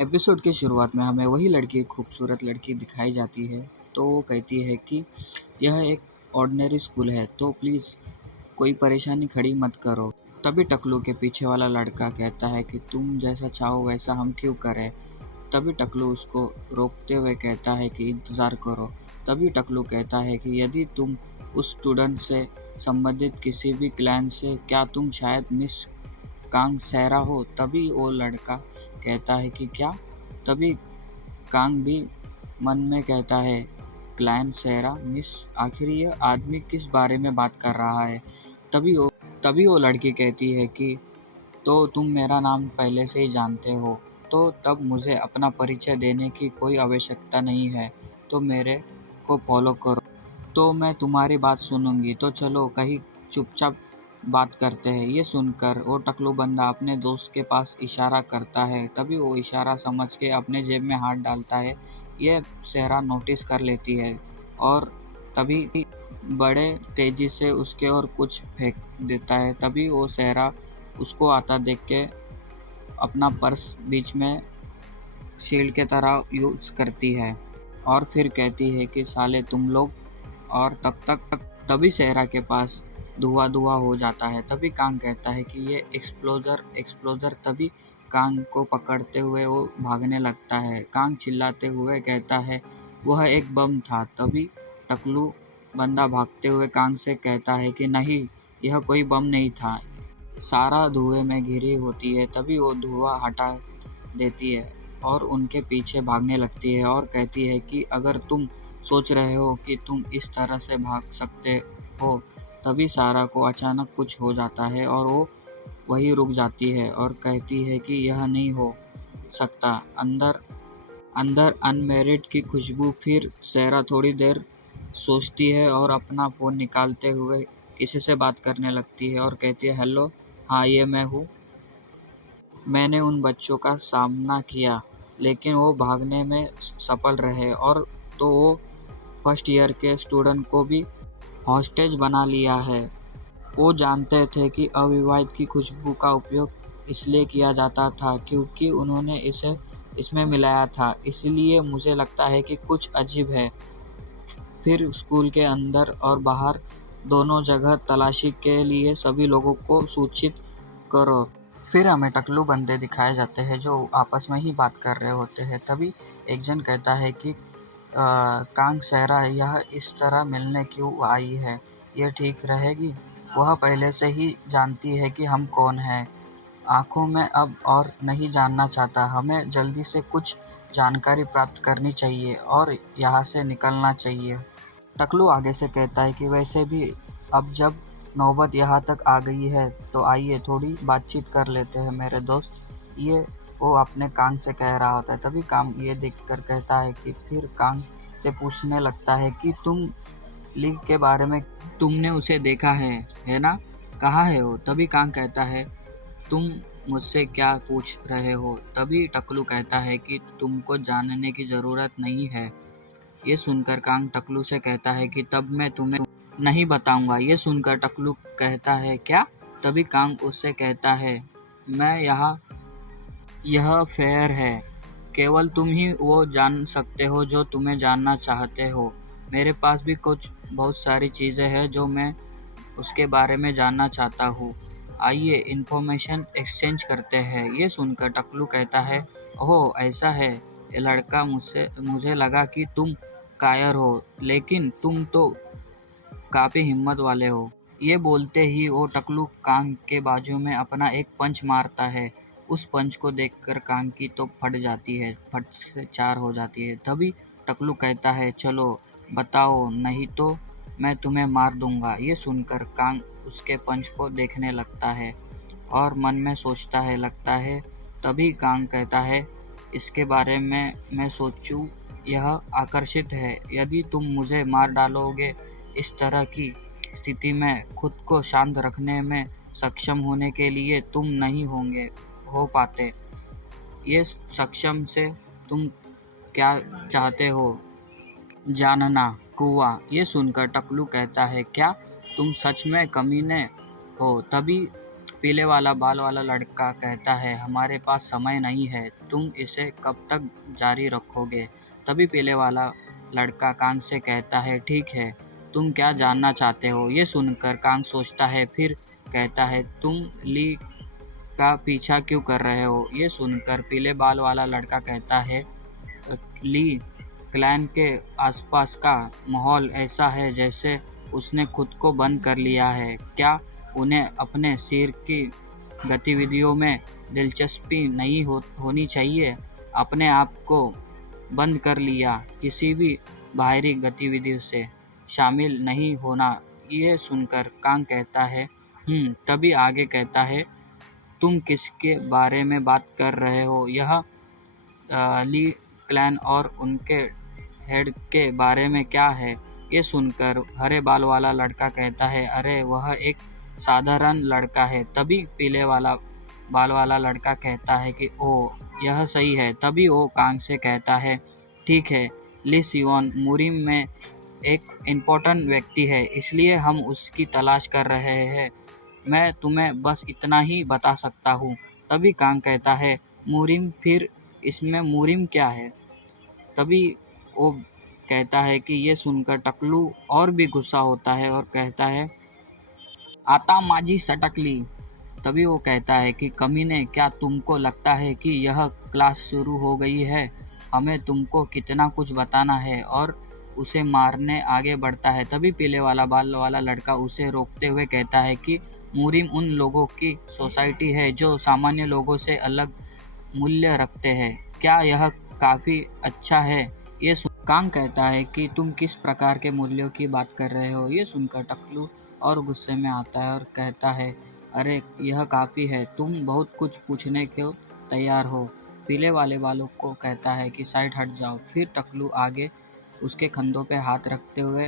Episode की शुरुआत में हमें वही लड़की खूबसूरत लड़की दिखाई जाती है। तो वो कहती है कि यह एक ऑर्डिनरी स्कूल है, तो प्लीज़ कोई परेशानी खड़ी मत करो। तभी टकलू के पीछे वाला लड़का कहता है कि तुम जैसा चाहो वैसा हम क्यों करें। तभी टकलू उसको रोकते हुए कहता है कि इंतज़ार करो। तभी टकलू कहता है कि यदि तुम उस स्टूडेंट से संबंधित किसी भी क्लैन से, क्या तुम शायद मिस कांग सहरा हो। तभी वो लड़का कहता है कि क्या। तभी कांग भी मन में कहता है, क्लाइंट सहरा मिस, आखिर ये आदमी किस बारे में बात कर रहा है। तभी वो लड़की कहती है कि तो तुम मेरा नाम पहले से ही जानते हो, तो तब मुझे अपना परिचय देने की कोई आवश्यकता नहीं है, तो मेरे को फॉलो करो। तो मैं तुम्हारी बात सुनूंगी, तो चलो कहीं चुपचाप बात करते हैं। ये सुनकर वो टकलू बंदा अपने दोस्त के पास इशारा करता है। तभी वो इशारा समझ के अपने जेब में हाथ डालता है। ये सहरा नोटिस कर लेती है और तभी बड़े तेजी से उसके ओर कुछ फेंक देता है। तभी वो सहरा उसको आता देख के अपना पर्स बीच में शील्ड के तरह यूज करती है और फिर कहती है कि साले तुम लोग। और तभी सहरा के पास धुआं-धुआं हो जाता है। तभी कांग कहता है कि ये एक्सप्लोजर। तभी कांग को पकड़ते हुए वो भागने लगता है। कांग चिल्लाते हुए कहता है, वह एक बम था। तभी टकलू बंदा भागते हुए कांग से कहता है कि नहीं, यह कोई बम नहीं था। सारा धुएं में घिरी होती है। तभी वो धुआं हटा देती है और उनके पीछे भागने लगती है और कहती है कि अगर तुम सोच रहे हो कि तुम इस तरह से भाग सकते हो। तभी सारा को अचानक कुछ हो जाता है और वो वहीं रुक जाती है और कहती है कि यह नहीं हो सकता। अंदर अंदर अनमैरिड की खुशबू। फिर सहरा थोड़ी देर सोचती है और अपना फ़ोन निकालते हुए किसी से बात करने लगती है और कहती है, हेलो, हाँ ये मैं हूँ। मैंने उन बच्चों का सामना किया, लेकिन वो भागने में सफल रहे और तो वो फर्स्ट ईयर के स्टूडेंट को भी हॉस्टेज बना लिया है। वो जानते थे कि अविवाहित की खुशबू का उपयोग इसलिए किया जाता था क्योंकि उन्होंने इसे इसमें मिलाया था। इसलिए मुझे लगता है कि कुछ अजीब है। फिर स्कूल के अंदर और बाहर दोनों जगह तलाशी के लिए सभी लोगों को सूचित करो। फिर हमें टकलू बंदे दिखाए जाते हैं जो आपस में ही बात कर रहे होते हैं। तभी एक जन कहता है कि कांग सहरा यह इस तरह मिलने क्यों आई है, ये ठीक रहेगी। वह पहले से ही जानती है कि हम कौन हैं। आंखों में अब और नहीं जानना चाहता। हमें जल्दी से कुछ जानकारी प्राप्त करनी चाहिए और यहाँ से निकलना चाहिए। टकलू आगे से कहता है कि वैसे भी अब जब नौबत यहाँ तक आ गई है तो आइए थोड़ी बातचीत कर लेते हैं मेरे दोस्त। ये वो अपने कांग से कह रहा होता है। तभी कांग ये देखकर कहता है कि फिर कांग से पूछने लगता है कि तुम लीग के बारे में, तुमने उसे देखा है ना, कहाँ है वो। तभी कांग कहता है, तुम मुझसे क्या पूछ रहे हो। तभी टकलू कहता है कि तुमको जानने की ज़रूरत नहीं है। ये सुनकर कांग टकलू से कहता है कि तब मैं तुम्हें नहीं बताऊंगा। ये सुनकर टकलू कहता है, क्या। तभी कांग उससे कहता है, मैं यहाँ, यह फेयर है, केवल तुम ही वो जान सकते हो जो तुम्हें जानना चाहते हो। मेरे पास भी कुछ बहुत सारी चीज़ें हैं जो मैं उसके बारे में जानना चाहता हूँ। आइए इन्फॉर्मेशन एक्सचेंज करते हैं। ये सुनकर टकलू कहता है, ओह ऐसा है। ये लड़का मुझे लगा कि तुम कायर हो, लेकिन तुम तो काफ़ी हिम्मत वाले हो। ये बोलते ही वो टकलू कांग के बाजू में अपना एक पंच मारता है। उस पंच को देखकर कांग की तो फट जाती है, फट से चार हो जाती है। तभी टकलू कहता है, चलो बताओ, नहीं तो मैं तुम्हें मार दूंगा। ये सुनकर कांग उसके पंच को देखने लगता है और मन में सोचता है, लगता है। तभी कांग कहता है, इसके बारे में मैं सोचूं, यह आकर्षित है। यदि तुम मुझे मार डालोगे, इस तरह की स्थिति में खुद को शांत रखने में सक्षम होने के लिए तुम नहीं हो पाते। ये सक्षम से तुम क्या चाहते हो जानना, कुआ। ये सुनकर टकलू कहता है, क्या तुम सच में कमीने हो। तभी पीले वाला बाल वाला लड़का कहता है, हमारे पास समय नहीं है, तुम इसे कब तक जारी रखोगे? तभी पीले वाला लड़का कांग से कहता है, ठीक है, तुम क्या जानना चाहते हो? ये सुनकर कांग सोचता है, फिर कहता है, तुम ली का पीछा क्यों कर रहे हो? ये सुनकर पीले बाल वाला लड़का कहता है, ली क्लैन के आसपास का माहौल ऐसा है जैसे उसने खुद को बंद कर लिया है। क्या उन्हें अपने सिर की गतिविधियों में दिलचस्पी नहीं होनी चाहिए? अपने आप को बंद कर लिया, किसी भी बाहरी गतिविधि से शामिल नहीं होना। यह सुनकर कांग कहता है, तभी आगे कहता है, तुम किसके बारे में बात कर रहे हो? यह ली क्लैन और उनके हेड के बारे में क्या है? ये सुनकर हरे बाल वाला लड़का कहता है, अरे वह एक साधारण लड़का है। तभी पीले वाला बाल वाला लड़का कहता है कि ओह, यह सही है। तभी वो कांग से कहता है, ठीक है, ली सियोन मुरिम में एक इम्पोर्टेंट व्यक्ति है, इसलिए हम उसकी तलाश कर रहे हैं। मैं तुम्हें बस इतना ही बता सकता हूँ। तभी कांग कहता है, मुरिम? फिर इसमें मुरिम क्या है? तभी वो कहता है कि ये सुनकर टकलू और भी गुस्सा होता है और कहता है, आता माझी सटकली। तभी वो कहता है कि कमीने, क्या तुमको लगता है कि यह क्लास शुरू हो गई है? हमें तुमको कितना कुछ बताना है। और उसे मारने आगे बढ़ता है। तभी पीले वाला बाल वाला लड़का उसे रोकते हुए कहता है कि मुरिम उन लोगों की सोसाइटी है जो सामान्य लोगों से अलग मूल्य रखते हैं। क्या यह काफ़ी अच्छा है? ये कांग कहता है कि तुम किस प्रकार के मूल्यों की बात कर रहे हो? ये सुनकर टकलू और गुस्से में आता है और कहता है, अरे यह काफ़ी है, तुम बहुत कुछ पूछने को तैयार हो। पीले वाले बालों को कहता है कि साइड हट जाओ। फिर टकलू आगे उसके कंधों पे हाथ रखते हुए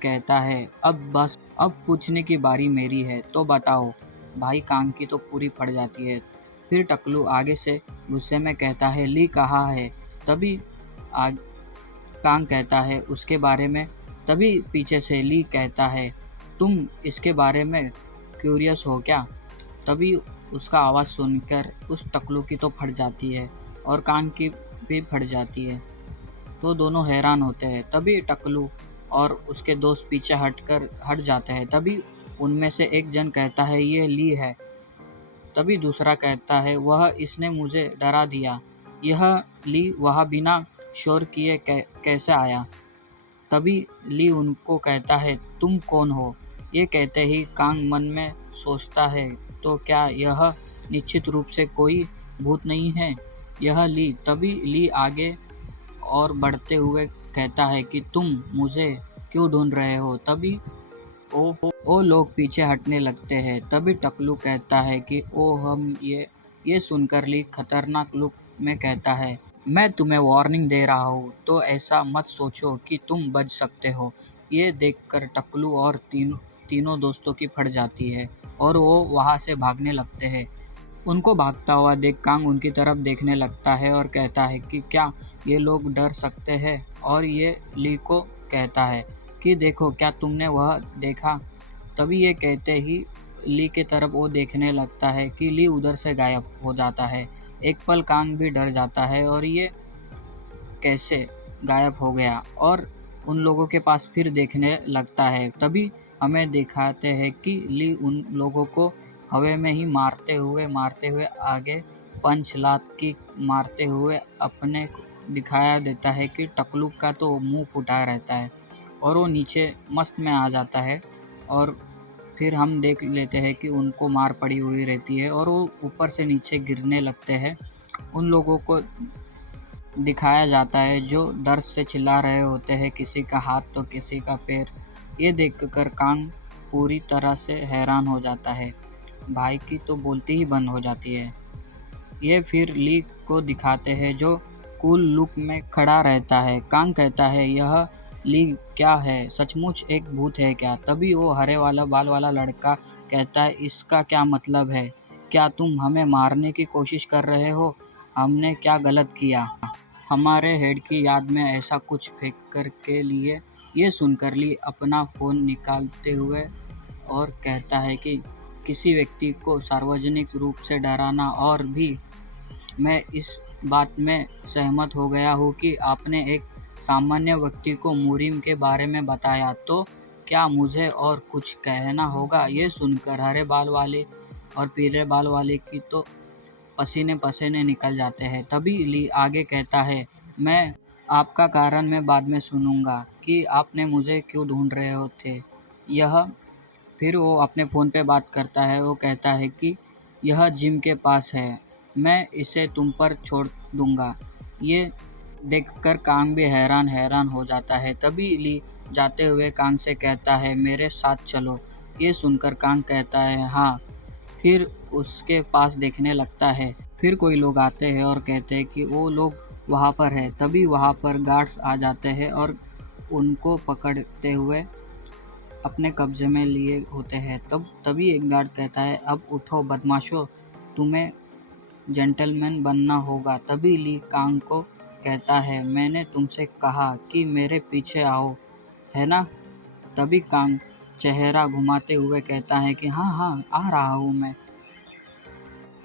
कहता है, अब पूछने की बारी मेरी है, तो बताओ। भाई कांग की तो पूरी फट जाती है। फिर टकलू आगे से गुस्से में कहता है, ली कहाँ है? तभी कांग कहता है उसके बारे में। तभी पीछे से ली कहता है, तुम इसके बारे में क्यूरियस हो क्या? तभी उसका आवाज़ सुनकर उस टकलू की तो फट जाती है और कांग की भी फट जाती है। तो दोनों हैरान होते हैं। तभी टकलू और उसके दोस्त पीछे हट जाते हैं। तभी उनमें से एक जन कहता है, ये ली है। तभी दूसरा कहता है, वह इसने मुझे डरा दिया। यह ली वहाँ बिना शोर किए कैसे आया? तभी ली उनको कहता है, तुम कौन हो? ये कहते ही कांग मन में सोचता है, तो क्या यह निश्चित रूप से कोई भूत नहीं है यह ली? तभी ली आगे और बढ़ते हुए कहता है कि तुम मुझे क्यों ढूंढ रहे हो? तभी ओ लोग पीछे हटने लगते हैं। तभी टकलू कहता है कि ओ हम ये सुनकर ली खतरनाक लुक में कहता है, मैं तुम्हें वार्निंग दे रहा हूँ, तो ऐसा मत सोचो कि तुम बच सकते हो। ये देखकर टकलू और तीनों दोस्तों की फट जाती है और वो वहाँ से भागने लगते हैं। उनको भागता हुआ देख कांग उनकी तरफ देखने लगता है और कहता है कि क्या ये लोग डर सकते हैं? और ये ली को कहता है कि देखो, क्या तुमने वह देखा? तभी ये कहते ही ली की तरफ वो देखने लगता है कि ली उधर से गायब हो जाता है। एक पल कांग भी डर जाता है और ये कैसे गायब हो गया, और उन लोगों के पास फिर देखने लगता है। तभी हमें दिखाते हैं कि ली उन लोगों को हवा में ही मारते हुए आगे पंच लात की मारते हुए अपने को दिखाया देता है कि टकलू का तो मुंह फुटा रहता है और वो नीचे मस्त में आ जाता है। और फिर हम देख लेते हैं कि उनको मार पड़ी हुई रहती है और वो ऊपर से नीचे गिरने लगते हैं। उन लोगों को दिखाया जाता है जो डर से चिल्ला रहे होते हैं, किसी का हाथ तो किसी का पैर। ये देखकर कांग पूरी तरह से हैरान हो जाता है। भाई की तो बोलती ही बंद हो जाती है। ये फिर ली को दिखाते हैं जो कूल लुक में खड़ा रहता है। कांग कहता है, यह ली क्या है? सचमुच एक भूत है क्या? तभी वो हरे वाला बाल वाला लड़का कहता है, इसका क्या मतलब है? क्या तुम हमें मारने की कोशिश कर रहे हो? हमने क्या गलत किया? हमारे हेड की याद में ऐसा कुछ फेंक के लिए? ये सुनकर ली अपना फ़ोन निकालते हुए और कहता है कि किसी व्यक्ति को सार्वजनिक रूप से डराना। और भी मैं इस बात में सहमत हो गया हूँ कि आपने एक सामान्य व्यक्ति को मुरिम के बारे में बताया, तो क्या मुझे और कुछ कहना होगा? ये सुनकर हरे बाल वाले और पीले बाल वाले की तो पसीने पसीने निकल जाते हैं। तभी ली आगे कहता है, मैं आपका कारण मैं बाद में सुनूंगा कि आपने मुझे क्यों ढूंढ रहे हो थे। यह फिर वो अपने फ़ोन पे बात करता है। वो कहता है कि यह जिम के पास है, मैं इसे तुम पर छोड़ दूंगा। ये देखकर कांग भी हैरान हैरान हो जाता है। तभी ली जाते हुए कांग से कहता है, मेरे साथ चलो। ये सुनकर कांग कहता है, हाँ। फिर उसके पास देखने लगता है। फिर कोई लोग आते हैं और कहते हैं कि वो लोग वहाँ पर है। तभी वहाँ पर गार्ड्स आ जाते हैं और उनको पकड़ते हुए अपने कब्जे में लिए होते हैं। तभी एक गार्ड कहता है, अब उठो बदमाशों, तुम्हें जेंटलमैन बनना होगा। तभी ली कांग को कहता है, मैंने तुमसे कहा कि मेरे पीछे आओ, है ना? तभी कांग चेहरा घुमाते हुए कहता है कि हाँ हाँ, आ रहा हूँ मैं।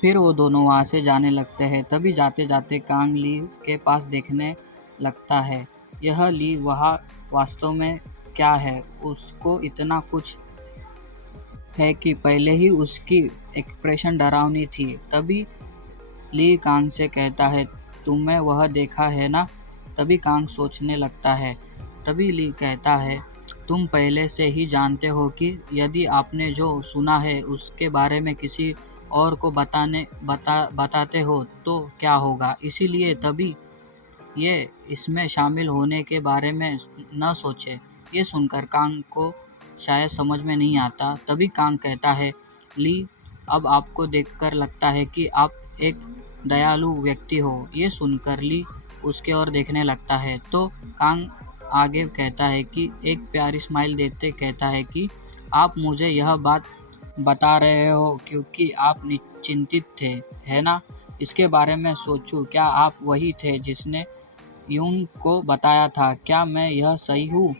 फिर वो दोनों वहाँ से जाने लगते हैं। तभी जाते जाते कांग ली के पास देखने लगता है। यह ली वहाँ वास्तव में क्या है, उसको इतना कुछ है कि पहले ही उसकी एक्सप्रेशन डरावनी थी। तभी ली कांग से कहता है, तुमने वह देखा है ना? तभी कांग सोचने लगता है। तभी ली कहता है, तुम पहले से ही जानते हो कि यदि आपने जो सुना है उसके बारे में किसी और को बताते हो तो क्या होगा। इसीलिए तभी ये इसमें शामिल होने के बारे में न सोचे। ये सुनकर कांग को शायद समझ में नहीं आता। तभी कांग कहता है, ली, अब आपको देखकर लगता है कि आप एक दयालु व्यक्ति हो। ये सुनकर ली उसके ओर देखने लगता है। तो कांग आगे कहता है कि एक प्यारी स्माइल देते कहता है कि आप मुझे यह बात बता रहे हो क्योंकि आप चिंतित थे, है ना? इसके बारे में सोचूं, क्या आप वही थे जिसने यूंग को बताया था? क्या मैं यह सही हूँ?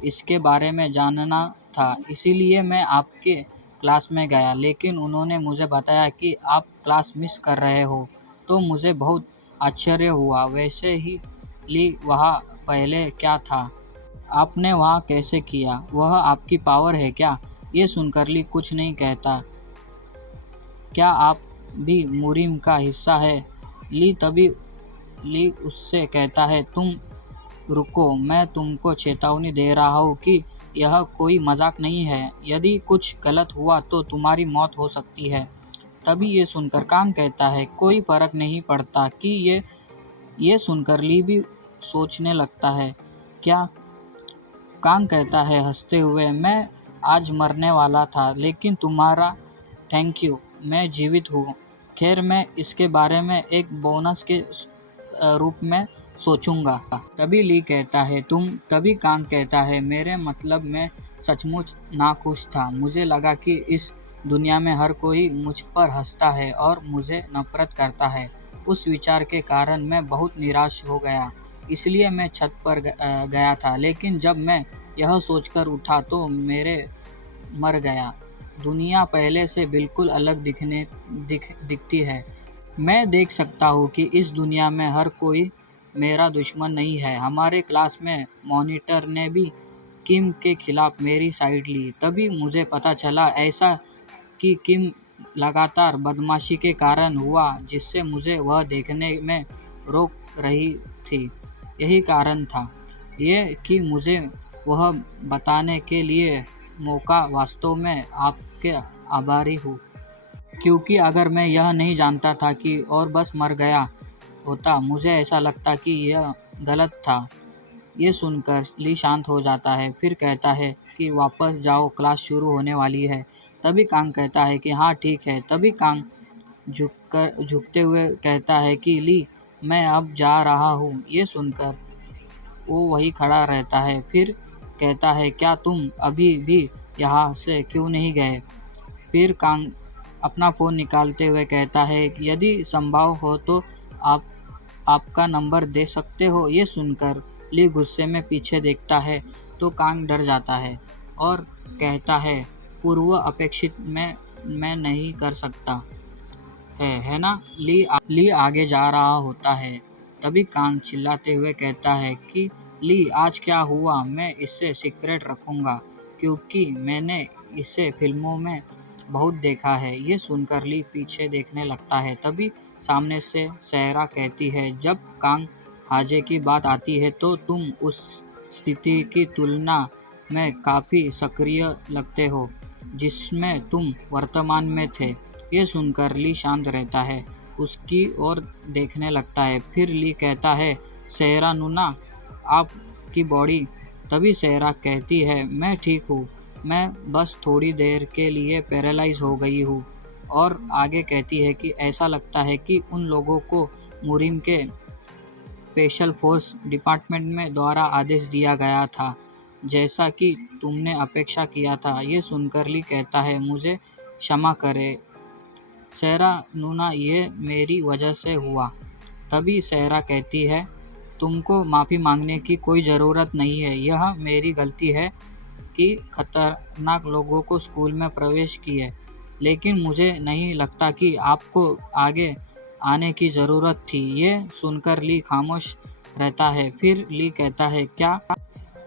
इसके बारे में जानना था, इसीलिए मैं आपके क्लास में गया, लेकिन उन्होंने मुझे बताया कि आप क्लास मिस कर रहे हो, तो मुझे बहुत आश्चर्य हुआ। वैसे ही ली वहाँ पहले क्या था? आपने वहाँ कैसे किया? वह आपकी पावर है क्या? ये सुनकर ली कुछ नहीं कहता। क्या आप भी मुरिम का हिस्सा है? ली उससे कहता है, तुम रुको, मैं तुमको चेतावनी दे रहा हूँ कि यह कोई मजाक नहीं है। यदि कुछ गलत हुआ तो तुम्हारी मौत हो सकती है। तभी ये सुनकर कांग कहता है, कोई फर्क नहीं पड़ता कि ये सुनकर ली भी सोचने लगता है, क्या? कांग कहता है हंसते हुए, मैं आज मरने वाला था, लेकिन तुम्हारा थैंक यू, मैं जीवित हूँ। खैर, मैं इसके बारे में एक बोनस के रूप में सोचूंगा। तभी ली कहता है, तुम? तभी कांग कहता है, मेरे मतलब मैं सचमुच नाखुश था। मुझे लगा कि इस दुनिया में हर कोई मुझ पर हंसता है और मुझे नफरत करता है। उस विचार के कारण मैं बहुत निराश हो गया, इसलिए मैं छत पर गया था। लेकिन जब मैं यह सोचकर उठा तो मेरे मर गया। दुनिया पहले से बिल्कुल अलग दिखती है। मैं देख सकता हूँ कि इस दुनिया में हर कोई मेरा दुश्मन नहीं है। हमारे क्लास में मॉनिटर ने भी किम के खिलाफ मेरी साइड ली। तभी मुझे पता चला ऐसा कि किम लगातार बदमाशी के कारण हुआ, जिससे मुझे वह देखने में रोक रही थी। यही कारण था ये कि मुझे वह बताने के लिए मौका। वास्तव में आपके आभारी हूँ, क्योंकि अगर मैं यह नहीं जानता था कि और बस मर गया होता, मुझे ऐसा लगता कि यह गलत था। ये सुनकर ली शांत हो जाता है। फिर कहता है कि वापस जाओ, क्लास शुरू होने वाली है। तभी कांग कहता है कि हाँ ठीक है। तभी कांग झुकते हुए कहता है कि ली, मैं अब जा रहा हूँ। ये सुनकर वो वही खड़ा रहता है। फिर कहता है, क्या तुम अभी भी यहाँ से क्यों नहीं गए? फिर कांग अपना फ़ोन निकालते हुए कहता है, यदि संभव हो तो आपका नंबर दे सकते हो। ये सुनकर ली गुस्से में पीछे देखता है तो कांग डर जाता है और कहता है, पूर्व अपेक्षित, मैं मैं नहीं कर सकता है ना। ली आगे जा रहा होता है, तभी कांग चिल्लाते हुए कहता है कि ली आज क्या हुआ, मैं इसे सीक्रेट रखूंगा क्योंकि मैंने इसे फिल्मों में बहुत देखा है। ये सुनकर ली पीछे देखने लगता है, तभी सामने से सहरा कहती है, जब कांग हाजे की बात आती है तो तुम उस स्थिति की तुलना में काफ़ी सक्रिय लगते हो जिसमें तुम वर्तमान में थे। ये सुनकर ली शांत रहता है, उसकी ओर देखने लगता है। फिर ली कहता है, सहरा नूना, आपकी बॉडी। तभी सहरा कहती है, मैं ठीक हूँ, मैं बस थोड़ी देर के लिए पैरालाइज हो गई हूँ। और आगे कहती है कि ऐसा लगता है कि उन लोगों को मुरीम के स्पेशल फोर्स डिपार्टमेंट में द्वारा आदेश दिया गया था, जैसा कि तुमने अपेक्षा किया था। ये सुनकर ली कहता है, मुझे क्षमा करें सहरा नूना, ये मेरी वजह से हुआ। तभी सहरा कहती है, तुमको माफ़ी मांगने की कोई ज़रूरत नहीं है, यह मेरी गलती है कि खतरनाक लोगों को स्कूल में प्रवेश किए, लेकिन मुझे नहीं लगता कि आपको आगे आने की ज़रूरत थी। ये सुनकर ली खामोश रहता है। फिर ली कहता है, क्या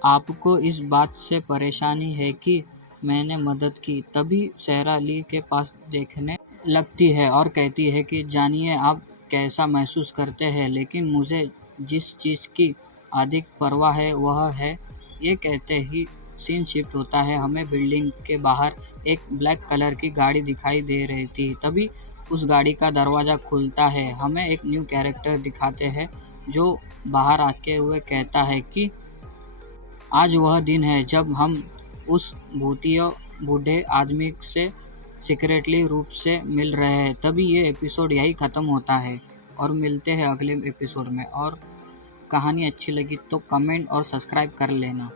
आपको इस बात से परेशानी है कि मैंने मदद की। तभी सहरा ली के पास देखने लगती है और कहती है कि जानिए आप कैसा महसूस करते हैं, लेकिन मुझे जिस चीज़ की अधिक परवाह है वह है। ये कहते ही सीन शिफ्ट होता है। हमें बिल्डिंग के बाहर एक ब्लैक कलर की गाड़ी दिखाई दे रही थी। तभी उस गाड़ी का दरवाज़ा खुलता है। हमें एक न्यू कैरेक्टर दिखाते हैं जो बाहर आके हुए कहता है कि आज वह दिन है जब हम उस भूतिया बूढ़े आदमी से सीक्रेटली रूप से मिल रहे हैं। तभी ये एपिसोड यही ख़त्म होता है और मिलते हैं अगले एपिसोड में। और कहानी अच्छी लगी तो कमेंट और सब्सक्राइब कर लेना।